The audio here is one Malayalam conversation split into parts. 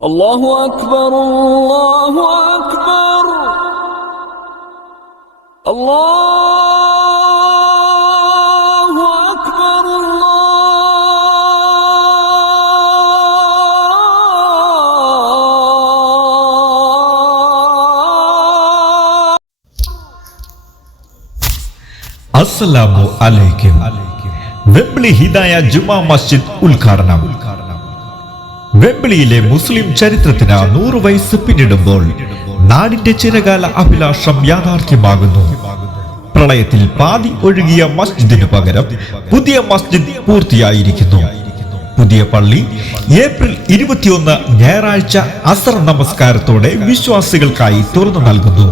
Allahu Ekber, Allahu Ekber. Allahu Ekber, Allah. Assalamu alaikum. Wembley Hidayah Juma Masjid Ulkarnam. വെമ്പിളിയിലെ മുസ്ലിം ചരിത്രത്തിന് നൂറ് വയസ്സ് പിന്നിടുമ്പോൾ നാടിന്റെ ചിരകാല അഭിലാഷം യാഥാർത്ഥ്യമാകുന്നു. പ്രളയത്തിൽ പാതി ഒഴുകിയ മസ്ജിദിനു പകരം പുതിയ മസ്ജിദ് പൂർത്തിയായിരിക്കുന്നു. പുതിയ പള്ളി ഏപ്രിൽ ഇരുപത്തിയൊന്ന് ഞായറാഴ്ച അസർ നമസ്കാരത്തോടെ വിശ്വാസികൾക്കായി തുറന്നു നൽകുന്നു.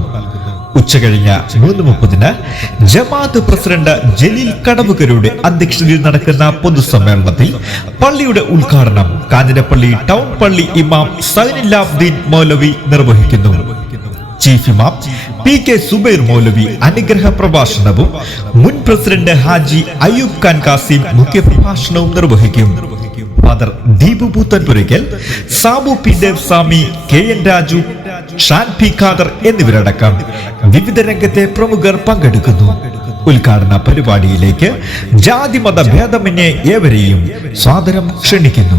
ഉച്ചകഴിഞ്ഞ മൂന്ന് മുപ്പതിന് ജമാഅത്ത് പ്രസിഡന്റ് ജലീൽ കടവുകരുടെ അധ്യക്ഷതയിൽ നടക്കുന്ന പൊതുസമ്മേളനത്തിൽ പള്ളിയുടെ ഉദ്ഘാടനം കാഞ്ഞിരപ്പള്ളി ടൗൺ പള്ളി ഇമാം സൈനുല്ലാബ്ദീൻ മൗലവി നിർവഹിക്കുന്നു. ചീഫ് ഇമാം പി കെ സുബൈർ മൗലവി അനുഗ്രഹ പ്രഭാഷണവും മുൻ പ്രസിഡന്റ് ഹാജി അയ്യൂബ് ഖാൻ കാസിം മുഖ്യപ്രഭാഷണവും നിർവഹിക്കും. Father Deepu Poothanpurackal Sabu P Dev Swami K N Raju Shan P Khader എന്നിവരടക്കം വിവിധ രംഗത്തെ പ്രമുഖർ പങ്കെടുക്കുന്നു. ഉദ്ഘാടന പരിപാടിയിലേക്ക് ജാതി മത ഭേദമന്യേ ഏവരെയും സ്വാതരം ക്ഷണിക്കുന്നു.